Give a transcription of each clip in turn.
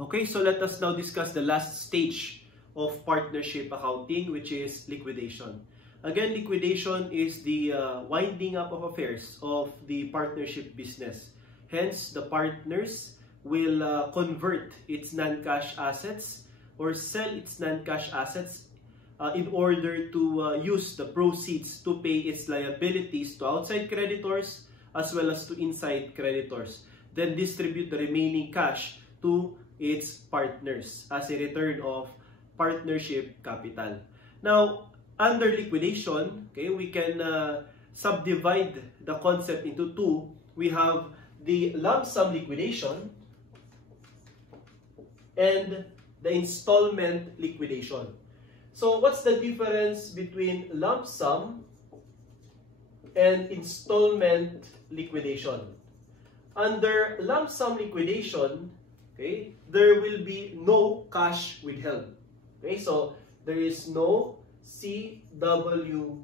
Okay, so let us now discuss the last stage of partnership accounting, which is liquidation. Again, liquidation is the winding up of affairs of the partnership business. Hence, the partners will convert its non-cash assets or sell its non-cash assets in order to use the proceeds to pay its liabilities to outside creditors as well as to inside creditors. Then distribute the remaining cash to its partners as a return of partnership capital. Now, under liquidation, okay, we can subdivide the concept into two. We have the lump sum liquidation and the installment liquidation. So, what's the difference between lump sum and installment liquidation? Under lump sum liquidation, okay, there will be no cash withheld. Okay, so there is no CWH.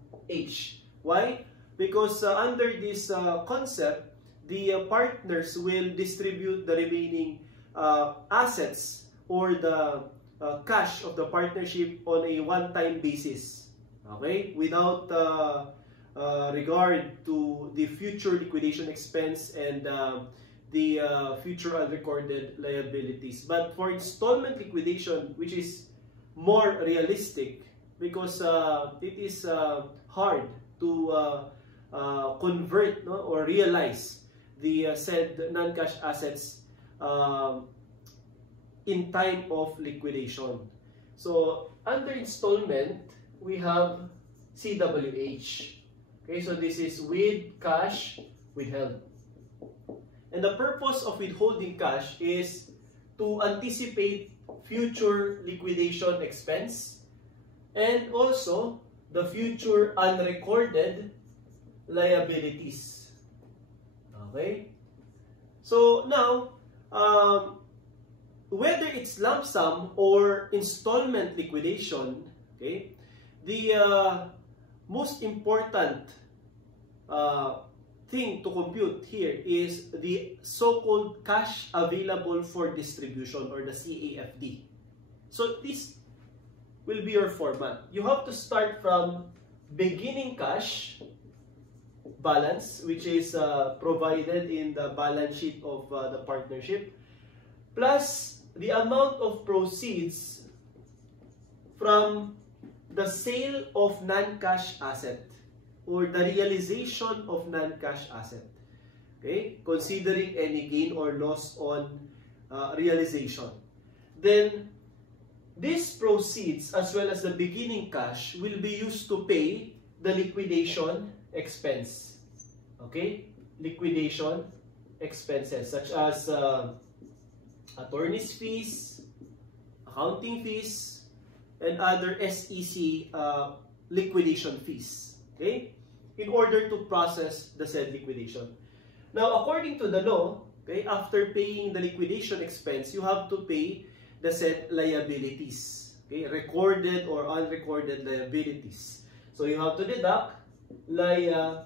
Why? Because under this concept, the partners will distribute the remaining assets or the cash of the partnership on a one-time basis. Okay, without regard to the future liquidation expense and the future unrecorded liabilities. But for installment liquidation, which is more realistic because it is hard to convert, no, or realize the said non-cash assets in time of liquidation. So under installment, we have CWH. Okay, so this is with cash withheld. And the purpose of withholding cash is to anticipate future liquidation expense and also the future unrecorded liabilities. Okay? So now, whether it's lump sum or installment liquidation, okay, the most important thing to compute here is the so-called cash available for distribution, or the CAFD. So this will be your format. You have to start from beginning cash balance, which is provided in the balance sheet of the partnership, plus the amount of proceeds from the sale of non-cash asset or the realization of non-cash asset. Okay, considering any gain or loss on realization. Then these proceeds as well as the beginning cash will be used to pay the liquidation expense. Okay, liquidation expenses such as attorney's fees, accounting fees, and other SEC liquidation fees. Okay, in order to process the said liquidation. Now, according to the law, okay, after paying the liquidation expense, you have to pay the said liabilities. Okay, recorded or unrecorded liabilities. So you have to deduct liabilities.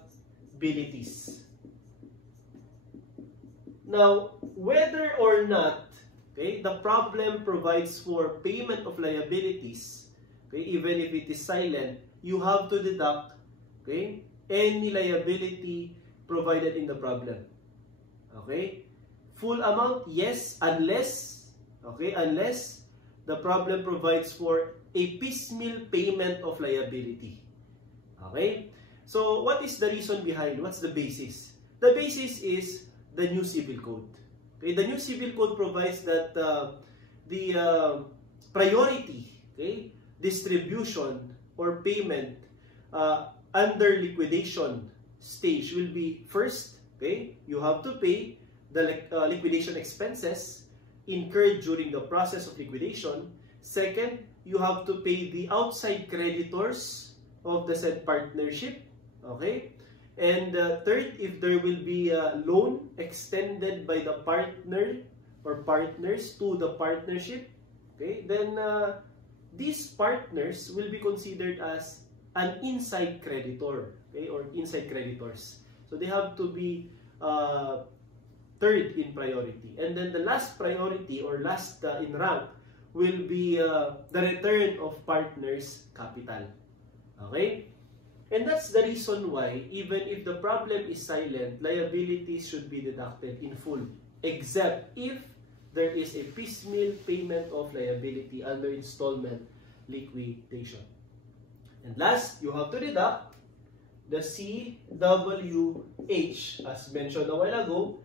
Now, whether or not, okay, the problem provides for payment of liabilities, okay, even if it is silent, you have to deduct, okay, any liability provided in the problem. Okay, full amount, yes, unless, okay, unless the problem provides for a piecemeal payment of liability. Okay, so what is the reason behind? What's the basis? The basis is the new civil code. Okay, the new civil code provides that the priority, okay, distribution or payment under liquidation stage will be first, okay, you have to pay the liquidation expenses incurred during the process of liquidation. Second, you have to pay the outside creditors of the said partnership, okay. And third, if there will be a loan extended by the partner or partners to the partnership, okay, then these partners will be considered as an inside creditor, okay, or inside creditors. So they have to be third in priority. And then the last priority or last in rank will be the return of partners' capital. Okay? And that's the reason why, even if the problem is silent, liabilities should be deducted in full, except if there is a piecemeal payment of liability under installment liquidation. And last, you have to deduct the CWH, as mentioned a while ago,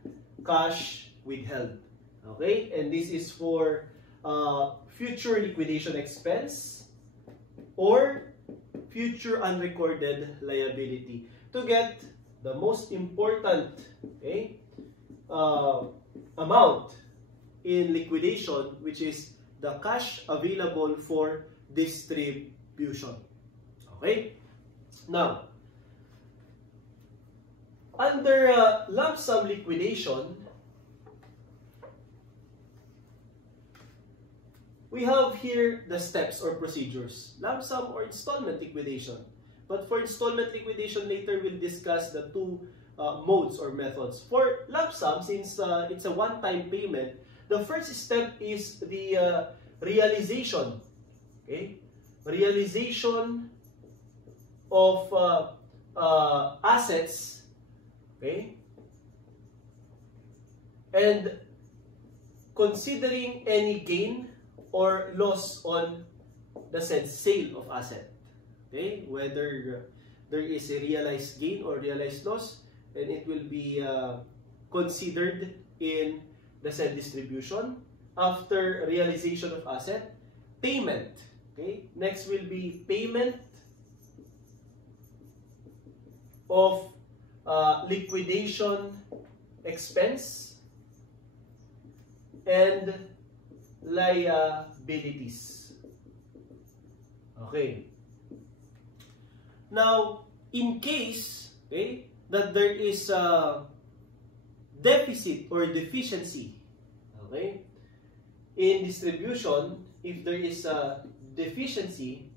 cash withheld. Okay? And this is for future liquidation expense or future unrecorded liability, to get the most important, okay, amount in liquidation, which is the cash available for distribution. Okay? Now, under lump sum liquidation, we have here the steps or procedures. Lump sum or installment liquidation. But for installment liquidation, later we'll discuss the two modes or methods. For lump sum, since it's a one-time payment, the first step is the realization. Okay? Realization of assets. Okay? And considering any gain or loss on the said sale of asset. Okay? Whether there is a realized gain or realized loss, and it will be considered in the said distribution. After realization of asset, payment. Okay? Next will be payment of liquidation expense and liabilities. Okay. Now, in case, okay, that there is a deficit or deficiency, okay, in distribution, if there is a deficiency,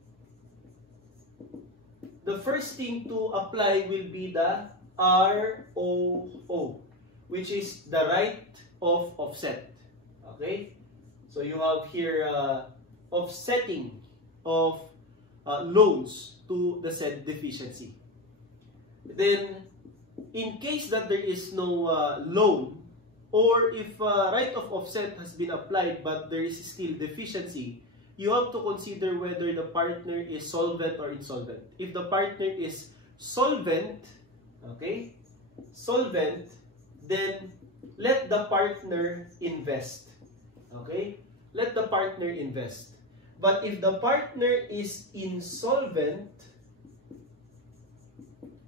the first thing to apply will be the ROO, which is the right of offset. Okay? So you have here offsetting of loans to the said deficiency. Then, in case that there is no loan, or if right of offset has been applied but there is still deficiency, you have to consider whether the partner is solvent or insolvent. If the partner is solvent, okay, solvent, then let the partner invest. Okay? Let the partner invest. But if the partner is insolvent,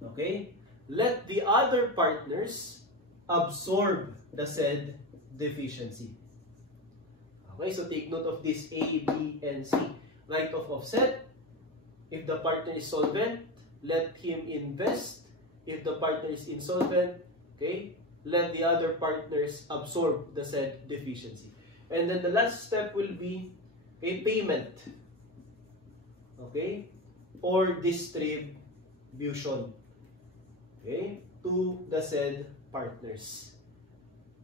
okay, let the other partners absorb the said deficiency. Okay, so take note of this A, B, and C. Right of offset. If the partner is solvent, let him invest. If the partner is insolvent, okay, let the other partners absorb the said deficiency. And then the last step will be a payment, okay, or distribution, okay, to the said partners.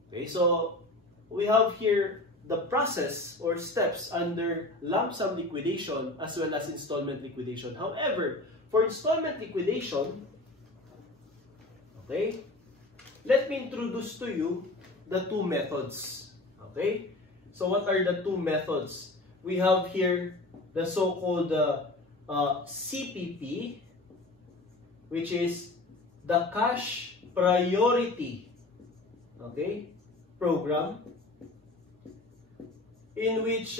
Okay, so we have here the process or steps under lump sum liquidation as well as installment liquidation. However, for installment liquidation, okay, let me introduce to you the two methods. Okay, so what are the two methods? We have here the so-called CPP, which is the cash priority, okay, program, in which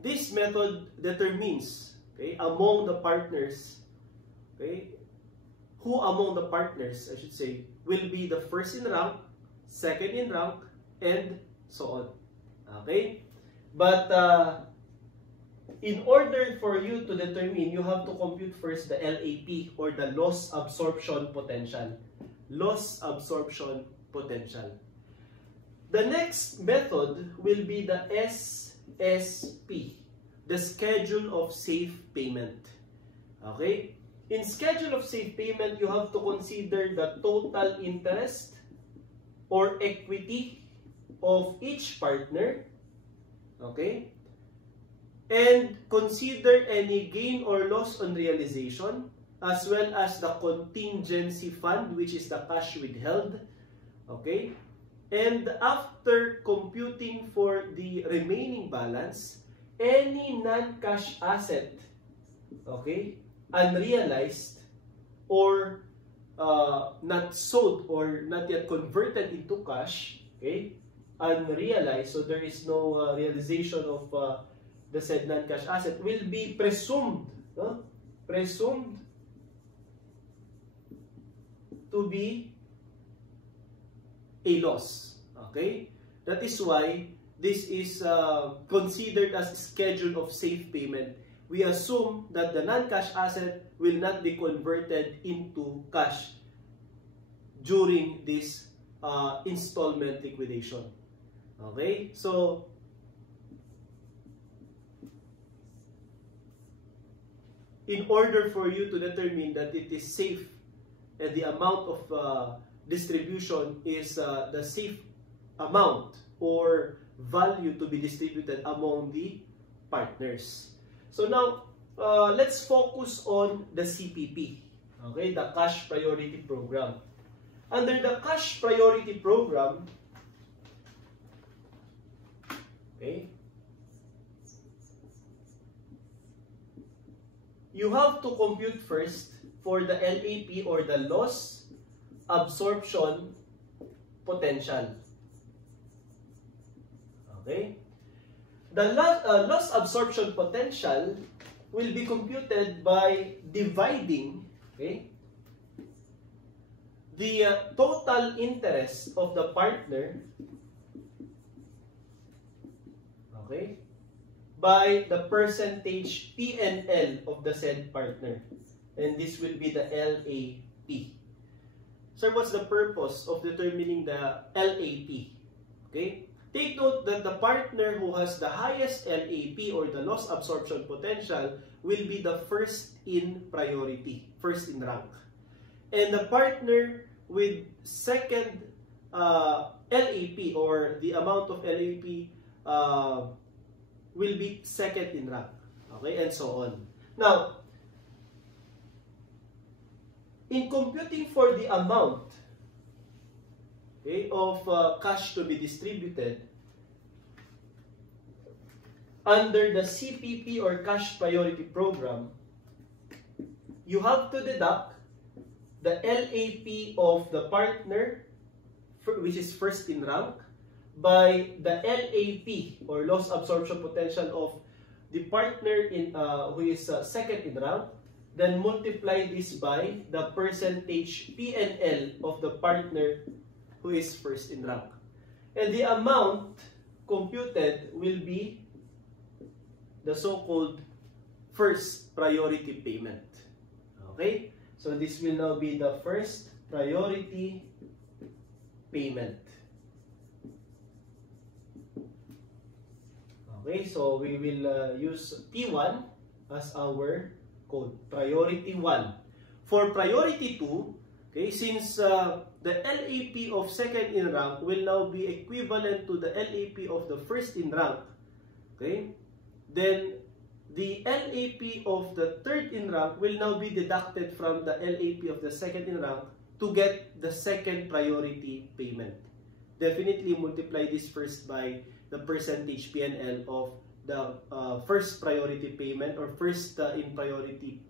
this method determines, okay, among the partners, okay, who among the partners, I should say, will be the first in rank, second in rank, and so on. Okay? But in order for you to determine, you have to compute first the LAP, or the loss absorption potential. Loss absorption potential. The next method will be the SSP, the schedule of safe payment. Okay? in schedule of safe payment, you have to consider the total interest or equity of each partner. Okay? And consider any gain or loss on realization, as well as the contingency fund, which is the cash withheld. Okay? And after computing for the remaining balance, any non-cash asset, okay, unrealized or not sold or not yet converted into cash, okay, unrealized, so there is no realization of the said non-cash asset, will be presumed, presumed to be a loss. Okay, that is why this is considered as schedule of safe payment. We assume that the non-cash asset will not be converted into cash during this installment liquidation. Okay, so in order for you to determine that it is safe and the amount of distribution is the safe amount or value to be distributed among the partners. So now, let's focus on the CPP, okay, the Cash Priority Program. Under the Cash Priority Program, okay, you have to compute first for the LAP or the loss absorption potential. Okay? The loss absorption potential will be computed by dividing, okay, the total interest of the partner, okay, by the percentage P&L of the said partner. And this will be the LAP. So what's the purpose of determining the LAP? Okay? Take note that the partner who has the highest LAP or the loss absorption potential will be the first in priority, first in rank. And the partner with second LAP or the amount of LAP will be second in rank. Okay, and so on. Now, in computing for the amount, okay, of cash to be distributed under the CPP or Cash Priority Program, you have to deduct the LAP of the partner, which is first in rank, by the LAP or loss absorption potential of the partner in who is second in rank. Then multiply this by the percentage P&L of the partner who is first in rank. And the amount computed will be the so-called first priority payment. Okay? So this will now be the first priority payment. Okay, so we will use P1 as our code, priority 1. For priority 2, okay, since the LAP of second in rank will now be equivalent to the LAP of the first in rank, okay, then the LAP of the third in rank will now be deducted from the LAP of the second in rank to get the second priority payment. Definitely multiply this first by the percentage P&L of the first priority payment or first in priority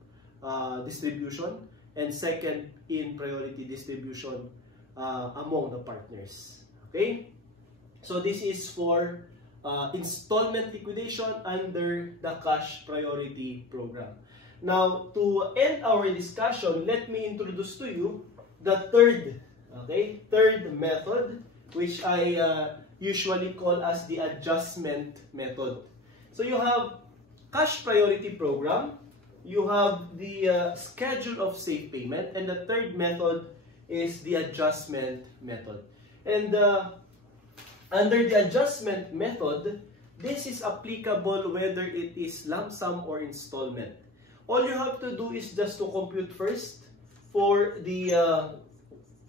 distribution and second in priority distribution among the partners. Okay? So this is for installment liquidation under the Cash Priority Program. Now, to end our discussion, let me introduce to you the third method, which I usually call as the adjustment method. So you have Cash Priority Program, you have the schedule of safe payment, and the third method is the adjustment method. And under the adjustment method, this is applicable whether it is lump sum or installment. all you have to do is just to compute first for the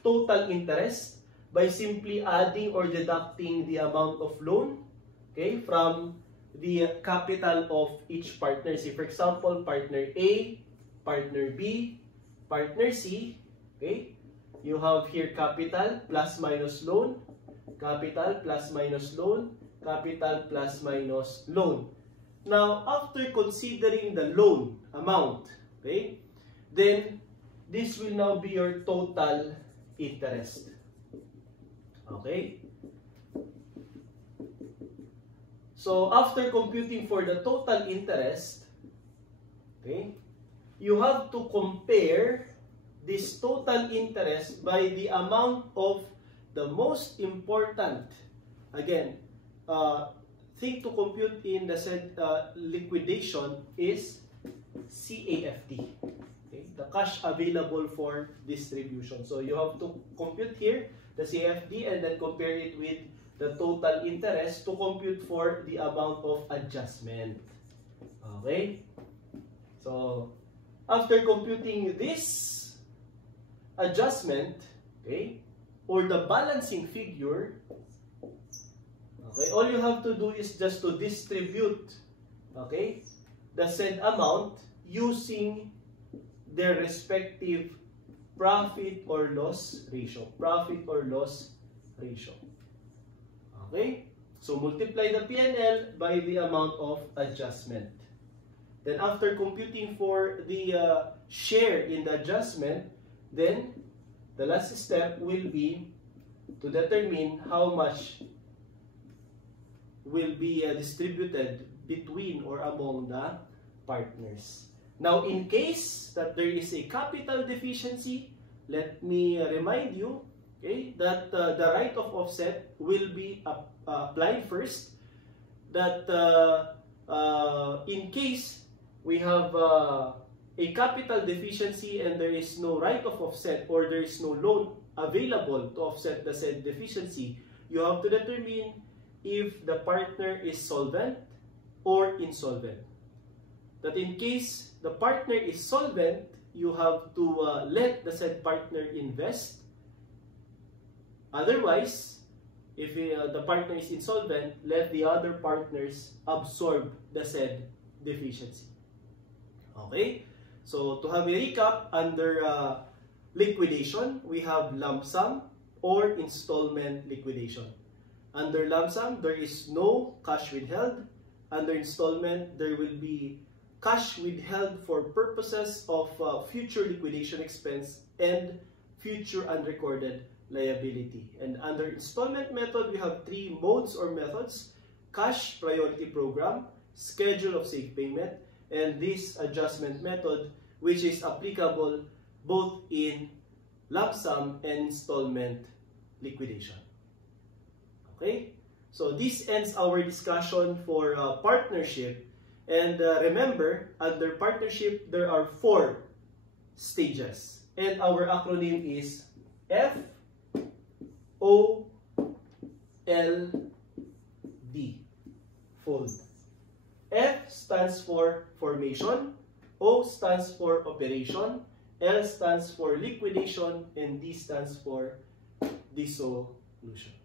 total interest by simply adding or deducting the amount of loan, okay, from the capital of each partner. Say for example, partner A, partner B, partner C, okay? You have here capital plus minus loan, capital plus minus loan, capital plus minus loan. Now, after considering the loan amount, okay, then this will now be your total interest. Okay? So, after computing for the total interest, okay, you have to compare this total interest by the amount of the most important, again, thing to compute in the said liquidation is CAFD, okay? The cash available for distribution. So you have to compute here the CAFD and then compare it with the total interest to compute for the amount of adjustment. Okay? So after computing this adjustment, okay, or the balancing figure, okay, all you have to do is just to distribute, okay, the said amount using their respective profit or loss ratio. Profit or loss ratio. Okay? So multiply the P&L by the amount of adjustment. Then after computing for the share in the adjustment, then the last step will be to determine how much will be distributed between or among the partners. Now, in case that there is a capital deficiency, let me remind you, okay, that the right of offset will be applied first. That in case we have a capital deficiency and there is no right of offset or there is no loan available to offset the said deficiency, you have to determine if the partner is solvent or insolvent. That in case the partner is solvent, you have to let the said partner invest. Otherwise, if the partner is insolvent, let the other partners absorb the said deficiency. Okay? So, to have a recap, under liquidation, we have lump sum or installment liquidation. Under lump sum, there is no cash withheld. Under installment, there will be cash withheld for purposes of future liquidation expense and future unrecorded liability. And under installment method, we have three modes or methods: cash priority program, schedule of safe payment, and this adjustment method, which is applicable both in lump sum and installment liquidation. Okay? So this ends our discussion for partnership. And remember, under partnership, there are 4 stages. And our acronym is FOLD. Fold. F stands for formation, O stands for operation, L stands for liquidation, and D stands for dissolution.